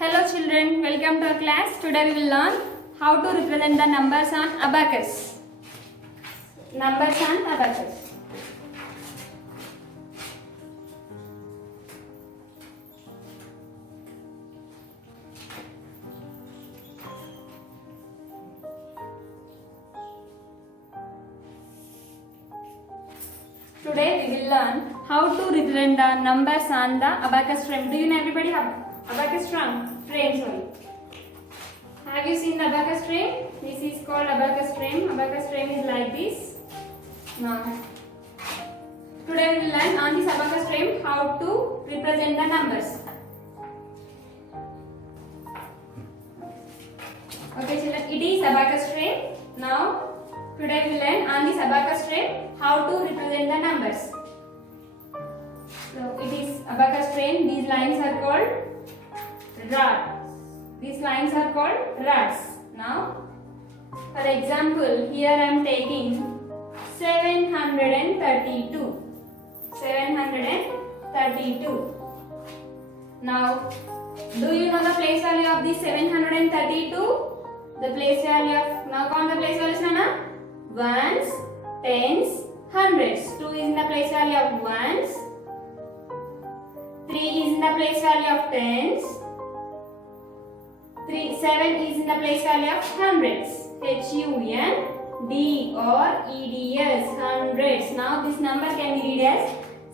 Hello children, welcome to our class. Today we will learn how to represent the numbers on abacus. Numbers on abacus. Today we will learn how to represent the numbers on the abacus frame. Do you know everybody have abacus frame? Sorry. Have you seen the abacus frame? This is called abacus frame. Abacus frame is like this. Now, today we will learn on this abacus frame how to represent the numbers. Okay, children, it is abacus frame. Now, today we will learn on this abacus frame how to represent the numbers. So, it is abacus frame. These lines are called rods. These lines are called rods. Now, for example, here I am taking 732. 732. Now, do you know the place value of this 732? The place value of, now count the place values, Nana. Ones, tens, hundreds. 2 is in the place value of ones. 3 is in the place value of tens. 7 is in the place value of hundreds. HUNDREDS, hundreds. Now this number can be read as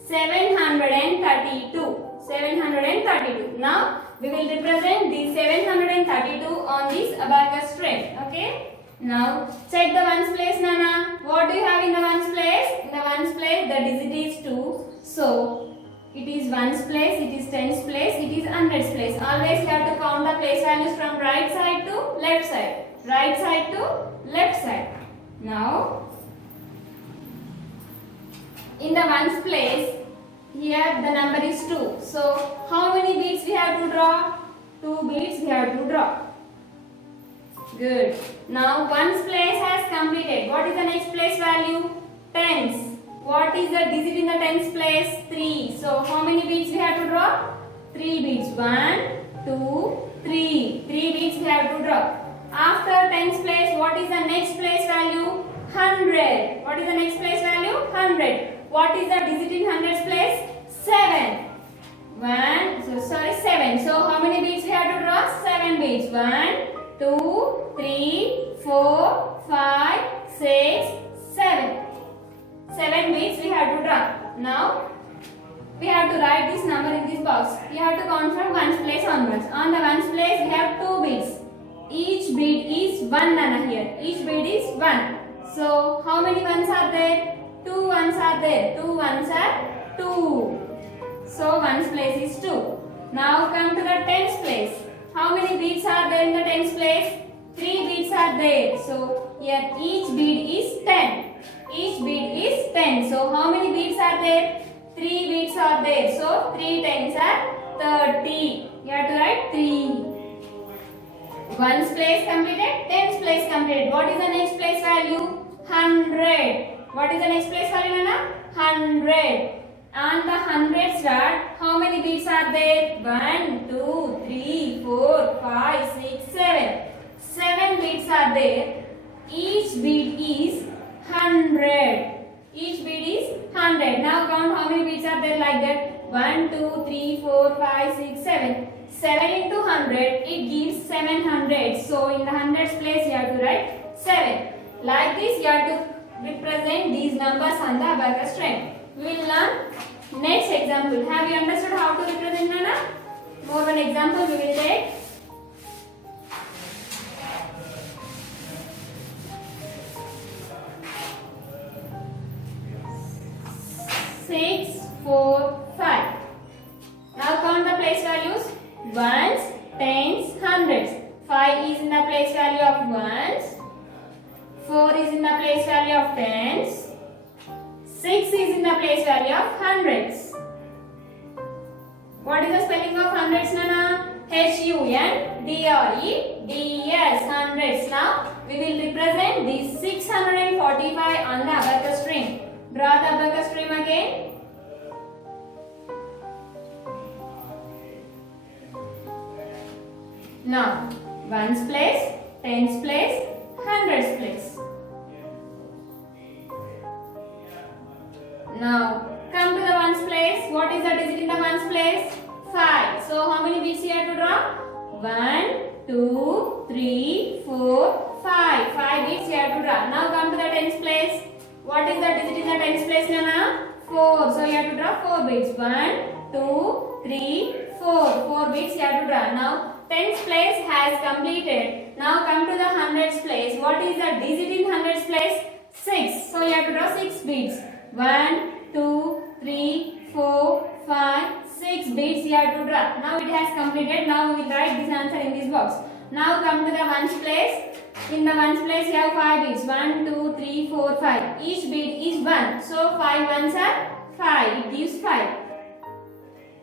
732. 732. Now we will represent the 732 on this abacus frame. Okay. Now check the ones place, Nana. What do you have in the ones place? In the ones place the digit is 2. So it is ones place, it is tens place, it is hundreds place. Always you have to count the place values from right side to left side. Right side to left side. Now, in the ones place, here the number is 2. So, how many beads we have to draw? 2 beads we have to draw. Good. Now, ones place has completed. What is the next place value? Tens. What is the digit in the tens place? 3. So, how many beads we have to draw? 3 beads. 1, 2, 3. 3 beads we have to draw. After tens place, what is the next place value? 100. What is the next place value? 100. What is the digit in hundreds place? 7. 7. So, how many beads we have to draw? 7 beads. 1, 2, 3, 4, 5, 6, 7. 7 beads we have to draw. Now, we have to write this number in this box. You have to count from ones place onwards. On the ones place, we have 2 beads. Each bead is 1, Nana, here. Each bead is 1. So, how many ones are there? 2 ones are there. 2 ones are 2. So, ones place is 2. Now, come to the tens place. How many beads are there in the tens place? 3 beads are there. So, here each bead is 10. Each bead is 10. So, how many beads are there? 3 beads are there. So, 3 tens are 30. You have to write 3. Ones place completed, tens place completed. What is the next place value? 100. What is the next place value, Nana? 100. On the hundreds rod, how many beads are there? 1, 2, 3, 4, 5, 6, 7. 7 beads are there. Each bead is 100. Each bead is 100. Now count how many beads are there like that. 1, 2, 3, 4, 5, 6, 7. 7 into 100, it gives 700. So in the hundreds place, you have to write 7. Like this, you have to represent these numbers on the abacus frame. We will learn next example. Have you understood how to represent, Nana? More one example we will take. Six, 4, 5. Now count the place values. Ones, tens, hundreds. 5 is in the place value of ones. 4 is in the place value of tens. 6 is in the place value of hundreds. What is the spelling of hundreds, Nana? HUNDREDS, hundreds. Now we will represent these 645 on the abacus frame. Draw the abacus frame again. Now ones place, tens place, hundreds place. Now come to the ones place. What is the digit in the ones place? 5. So how many beads you have to draw? 1, 2, 3, 4, 5. 5 beads you have to draw. Now come to the tens place. What is the digit in the tens place, Nana? 4. So you have to draw 4 beads. 1, 2, 3, 4. 4 beads you have to draw. Now tens place has completed. Now come to the hundreds place. What is the digit in hundreds place? 6. So you have to draw 6 beads. 1, 2, 3, 4, 5, 6 beads you have to draw. Now it has completed. Now we will write this answer in this box. Now come to the ones place. In the ones place you have 5 beads. 1, 2, 3, 4, 5. Each bead is 1. So 5 ones are 5. It gives 5.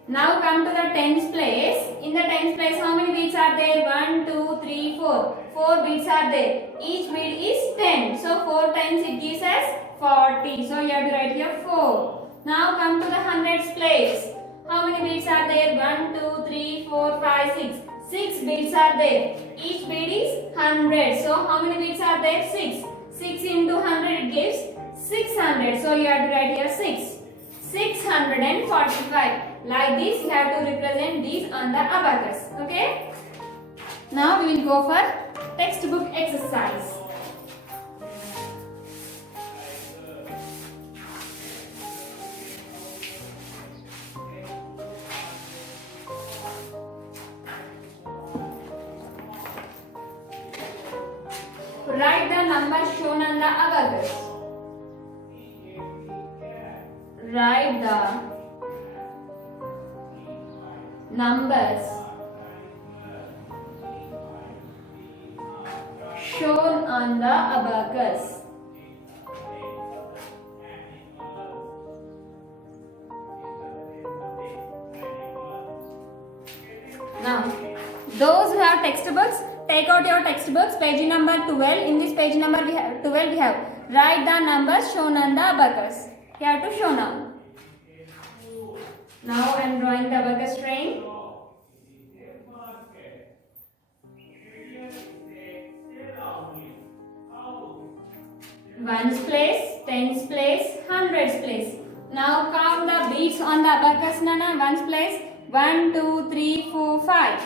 Now come to the tens place. In the tens place how many beads are there? 1, 2, 3, 4. 4 beads are there. Each bead is 10. So 4 times it gives us 40. So you have to write here 4. Now come to the hundreds place. How many beads are there? 1, 2, 3, 4, 5, 6. 6 beads are there. Each bead is 100. So how many beads are there? 6. 6 into 100 it gives 600. So you have to write here 6. 645. Like this you have to represent these on the abacus. Okay? Now we will go for textbook exercise. Write the numbers shown on the abacus. Write the numbers shown on the abacus. Now, those who have textbooks, take out your textbooks, page number 12. In this page number 12 we have write the numbers shown on the abacus. You have to show now. Now I am drawing the abacus train. Ones place, tens place, hundreds place. Now count the beads on the abacus, Nana. Ones place. 1, 2, 3, 4, 5.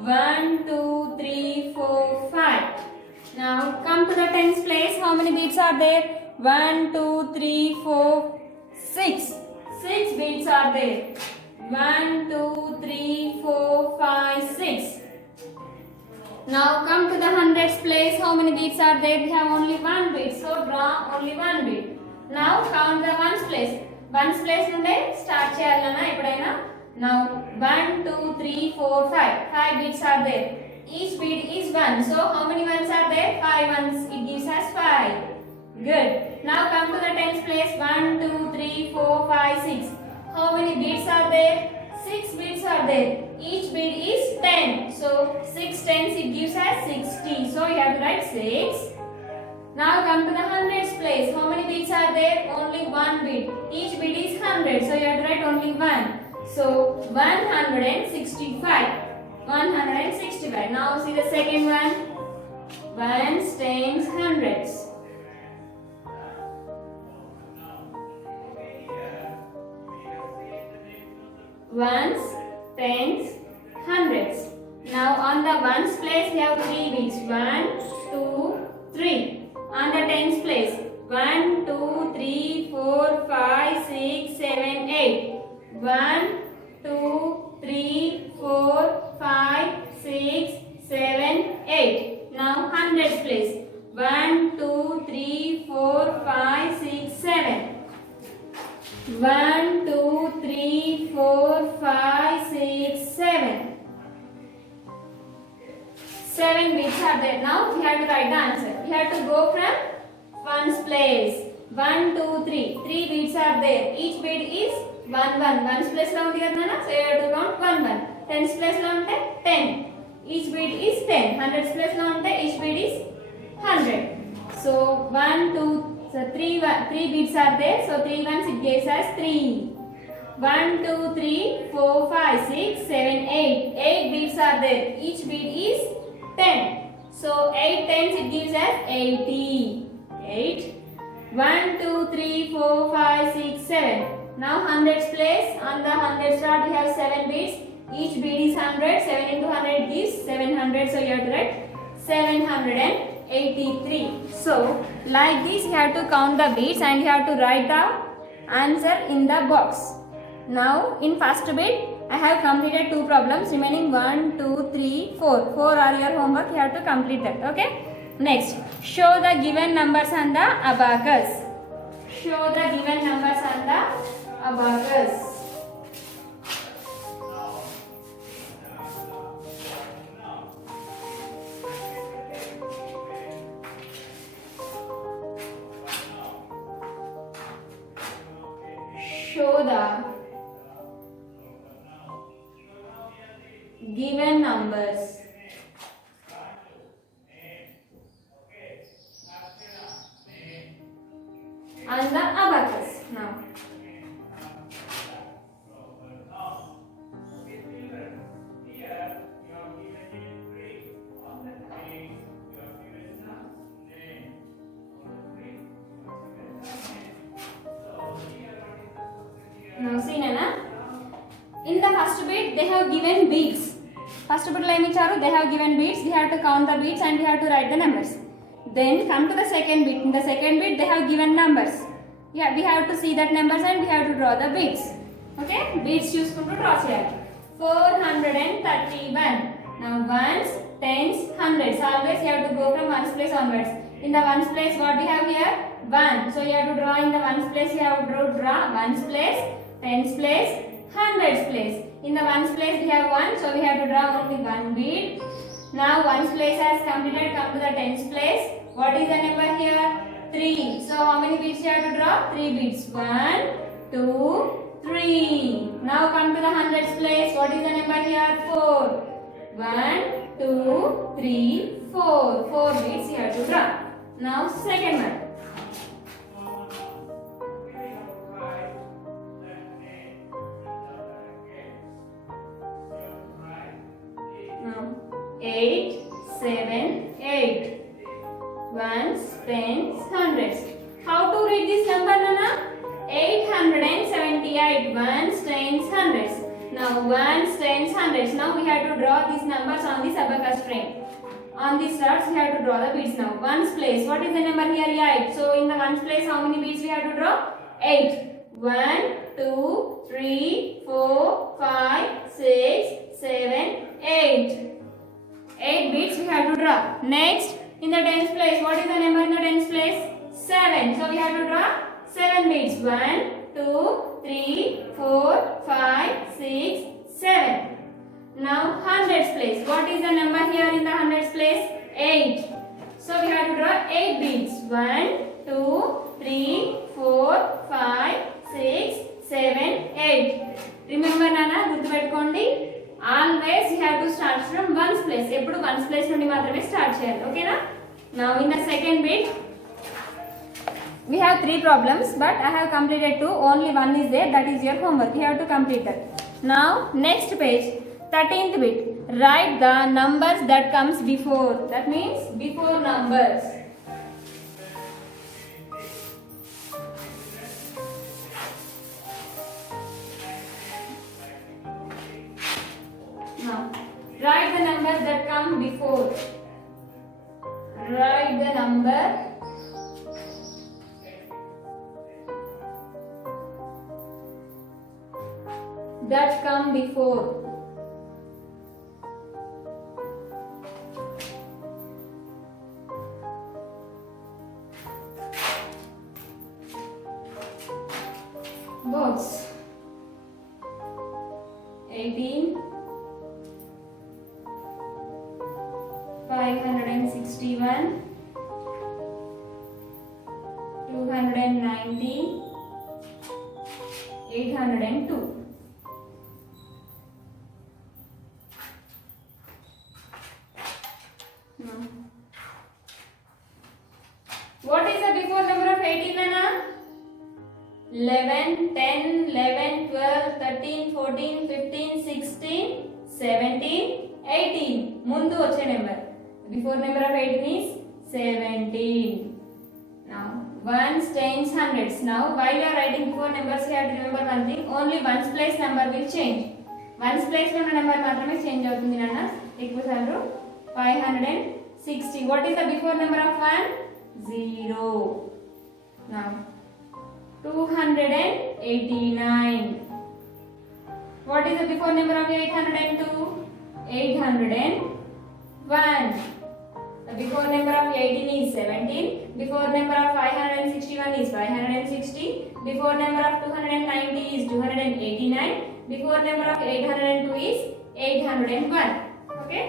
1, 2, 3, 4, 5. Now come to the tens place. How many beads are there? 1, 2, 3, 4, 6. 6 beads are there. 1, 2, 3, 4, 5, 6. Now come to the hundreds place. How many beads are there? We have only 1 bead. So draw only 1 bead. Now count the ones place. Ones place nunde start cheyalana eppudaina. Now 1, 2, 3, 4, 5. 5 beads are there. Each bead is 1. So how many ones are there? 5 ones. It gives us 5. Good. Now come to the tens place. 1, 2, 3, 4, 5, 6. How many beads are there? 6 beads are there. Each bead is 10. So 6 tens it gives us 60. So you have to write 6. Now come to the hundreds place. How many beads are there? Only 1 bead. Each bead is 100. So you have to write only 1. So 165. 165. Now see the second one. Ones, tens, hundreds. Ones, tens, hundreds. Now on the ones place we have 3 beads. 1, 2, 3. On the tens place 1, 2, 3, 4, 5, 6, 7, 8. 1, 2, 3, 4, 5, 6, 7, 8. Now hundreds place 1, 2, 3, 4, 5, 6, 7. 1, 2, 3, 4, 5, 6, 7. 7 beads are there. Now we have to write the answer. We have to go from ones place. 1, 2, 3. 3 beads are there. Each bead is 1, 1. Ones place lo undi kada. So you have to count 1, 1. Tens place lo unte 10. Each bead is 10. Hundreds place lo unte each bead is 100. So 1, 2, so 3 beads are there. So 3 ones it gives us 3. 1, 2, 3, 4, 5, 6, 7, 8. 8 beads are there. Each bead is 10. So 8 tens it gives us 80. 8. 1, 2, 3, 4, 5, 6, 7. Now hundreds place. On the hundreds rod we have 7 beads. Each bead is 100. 7 into 100 gives 700. So you have to write 783. So like this you have to count the beads and you have to write the answer in the box. Now in first bit I have completed 2 problems. Remaining 1, 2, 3, 4. 4 are your homework. You have to complete that. Okay. Next, show the given numbers on the abacus. Show the given numbers on the abacus. Show the given numbers on the abacus. Now see Nana, in the first bit they have given beads. First bit lo em icharu, they have given beads. We have to count the beads and we have to write the numbers. Then come to the second bit. In the second bit they have given numbers. Yeah, we have to see that numbers and we have to draw the beads. Okay, beads chuskuntu draw cheyali. 431. Now ones, tens, hundreds. Always you have to go from ones place onwards. In the ones place what we have here? 1. So you have to draw in the ones place. You have to draw ones place, tens place, hundreds place. In the ones place we have 1. So we have to draw only one bead. Now ones place has completed. Come to the tens place. What is the number here? 3. So how many beads you have to draw? 3 beads. 1, 2, 3. Now come to the hundreds place. What is the number here? 4. 1, 2, 3, 4. 4 beads you have to draw. Now second one. Now 8, 7, 8. Ones, tens, hundreds. How to read this number, Nana? 878. Ones, tens, hundreds. Now ones, tens, hundreds. Now we have to draw these numbers on this abacus frame. On these rods we have to draw the beads now. Ones place. What is the number here? 8. So in the ones place how many beads we have to draw? 8. 1, 2, 3, 4, 5, 6, 7, 8. 8 beads we have to draw. Next, in the tens place, what is the number in the tens place? 7. So we have to draw 7 beads. 1, 2, 3, 4, 5, 6, 7. Now hundreds place. What is the number here in the hundreds place? 8. So we have to draw 8 beads. 1, 2, 3, 4, 5, 6, 7, 8. Remember Nana, గుర్తుపెట్టుకోండి. Always you have to start from ones place. ఎప్పుడు ones place నుండి మాత్రమే start చేయాలి. ఓకేనా? Now in the second bit we have 3 problems but I have completed 2. Only one is there. That is your homework. You have to complete that. Now next page, 13th bit. Write the numbers that comes before. That means before numbers. Now, write the numbers that come before. Write the number that come before. Box 18, 561, 290, 802. What is the before number of 18, Nana? 11, 10, 11, 12, 13, 14, 15, 16, 17, 18. ముందు వచ్చే number. Before number of 18 is 17. Now ones, tens, hundreds. Now while you are writing before numbers, you have to remember one thing. Only ones place number will change. Ones place లో ఉన్న number మాత్రమే change అవుతుంది నాన్న. ఎక్కువ సార్లు 560. What is the before number of 1? 0. Now 289. What is the before number of 802? 801. The before number of 18 is 17. Before number of 561 is 560. Before number of 290 is 289. Before number of 802 is 801. Okay.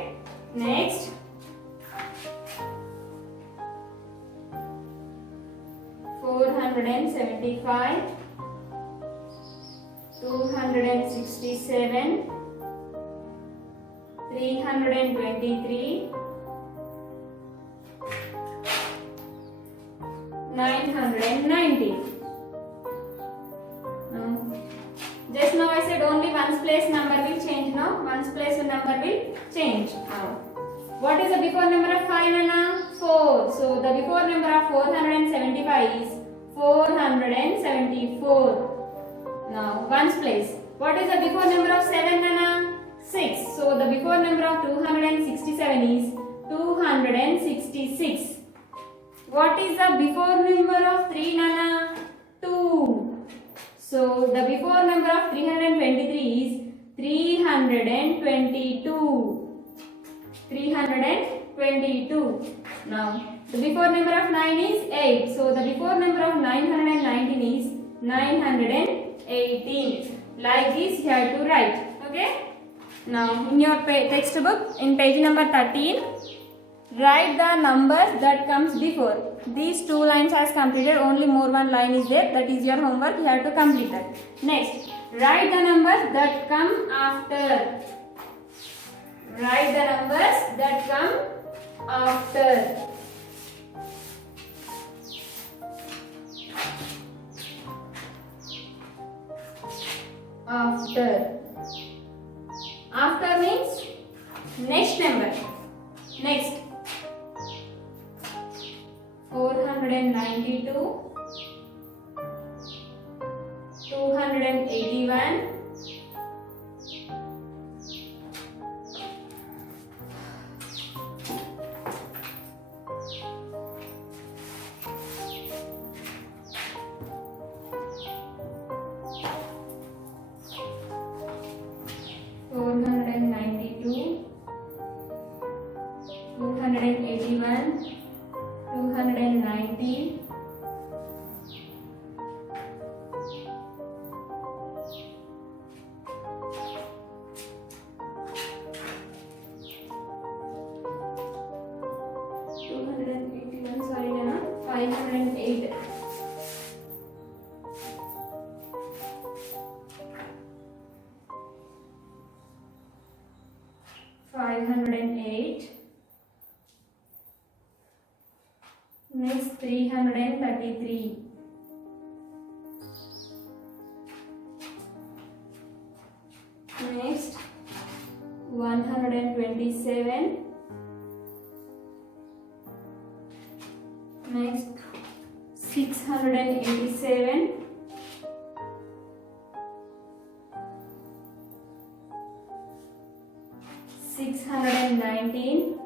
Next. 475. 267. 323. 990. Just now I said only ones place number will change. Now ones place number will change. What is the before number of 5 Nana? 4. So the before number of 475 is 474. Now ones place. What is the before number of 7 Nana? 6. So the before number of 267 is 266. What is the before number of 3 Nana? 2. So the before number of 323 is 322. 322. Now the before number of 9 is 8. So the before number of 919 is 918. Like this you have to write. Okay. Now in your textbook in page number 13, write the numbers that comes before. These two lines has completed. Only more one line is there. That is your homework. You have to complete that. Next, write the numbers that come after. Write the numbers that come after. After. After means next number. Next. 492, 281, 492, 281, 290, 281, sorry Nana, 508. 508. Next 333. Next 127. Next 687. 619.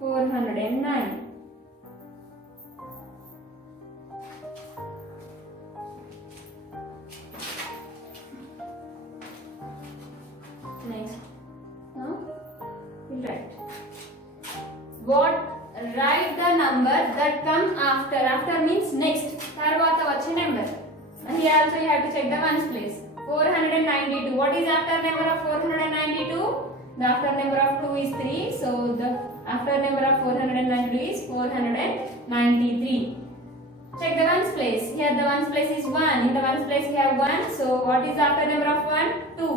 409. Next. Now we write. What? Write the number that come after. After means next. Tarvata vache number. Here also you have to check the ones place. 492. What is after number of 492? The after number of 2 is 3. So the after number of 492 is 493. Check the ones place. Here the ones place is 1. In the ones place we have 1. So what is the after number of 1? 2.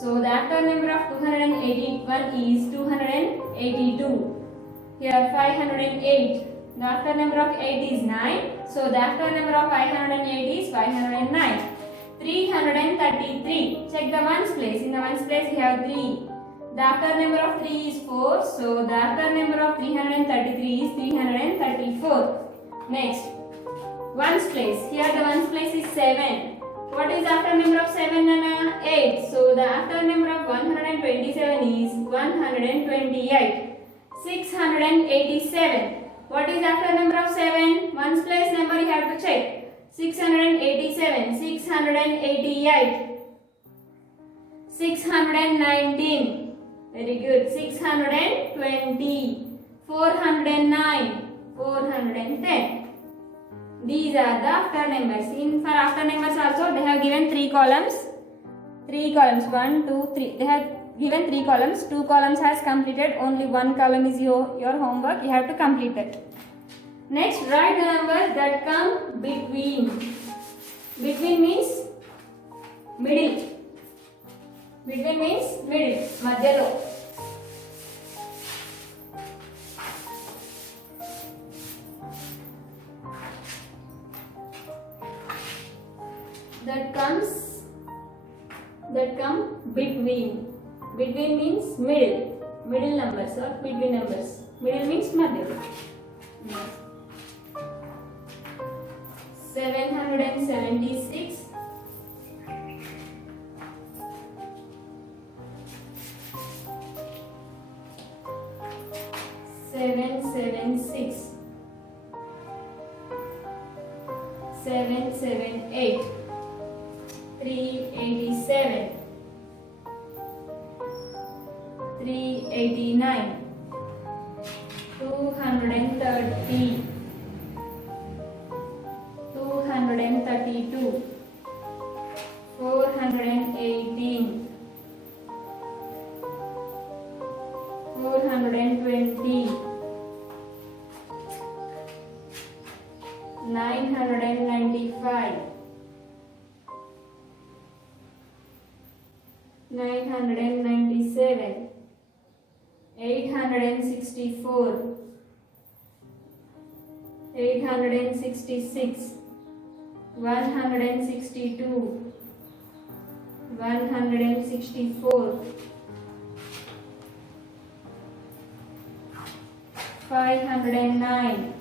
So the after number of 281 is 282. Here 508. The after number of 8 is 9. So the after number of 508 is 509. 333. Check the ones place. In the ones place we have 3. The after number of 3 is 4. So the after number of 333 is 334. Next, ones place. Here the ones place is 7. What is after number of 7 and 8? So the after number of 127 is 128. 687. What is after number of 7? Ones place number you have to check. 687, 688, 619. Very good. 620, 409, 410. These are the after numbers. In for after numbers also they have given 3 columns. 3 columns. 1, 2, 3. They have given 3 columns. 2 columns has completed. Only 1 column is your homework. You have to complete it. Next, write the numbers that come between. Between means middle. Between means middle. Madhyalo. That come between. Between means middle. Middle numbers or between numbers. Middle means madhyalo. 776, 776, 778, 387, 389, 230, 232, 418, 420, 995, 997, 864, 866, 162, 164, 509,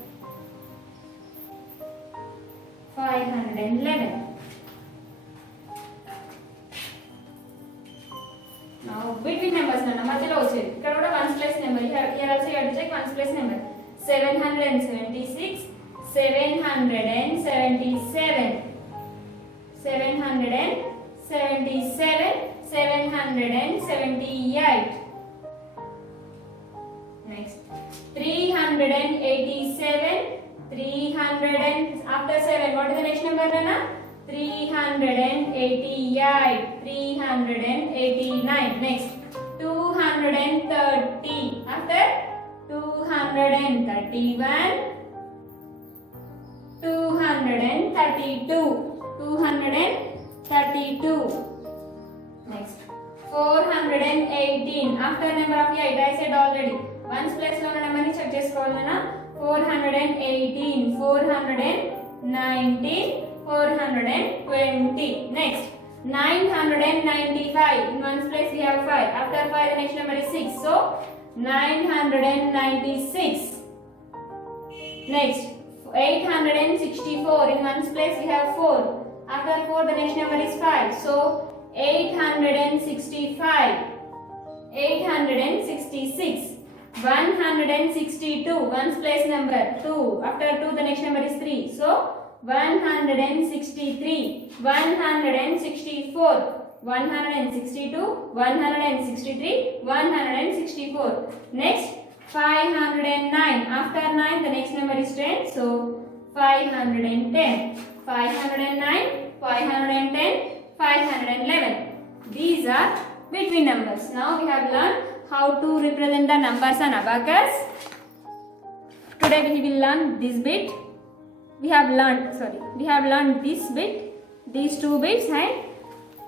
511. Now between numbers na madhyalo vachedi ikkada kuda ones place number here also you have to check ones place number. 776, 777, 777, 778. Next, 387, 300 and after 7 what is the next number Nana? 388, 389. Next, 230 after 231, 232, 232. Next, 418 after number of 8 I said already. Ones place lo number ni check chesukovalana. 418, 419, 420. Next, 995. In ones place we have 5. After 5 the next number is 6. So 996. Next, 864. In ones place we have 4. After 4 the next number is 5. So 865. 866. 162. Ones place number 2. After 2 the next number is 3. So 163. 164. 162. 163. 164. Next, 509. After 9 the next number is 10. So 510. 509. 510. 511. These are between numbers. Now we have learned how to represent the numbers on abacus. Today we will learn this bit. We have learned this bit, these 2 bits, and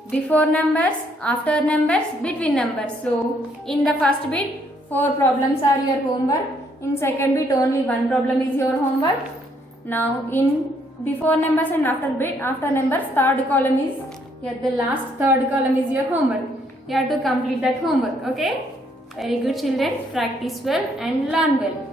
before numbers, after numbers, between numbers. So in the first bit 4 problems are your homework. In second bit only one problem is your homework. Now in before numbers and after numbers, third column is here, the last third column is your homework. You have to complete that homework. Okay, very good children, practice well and learn well.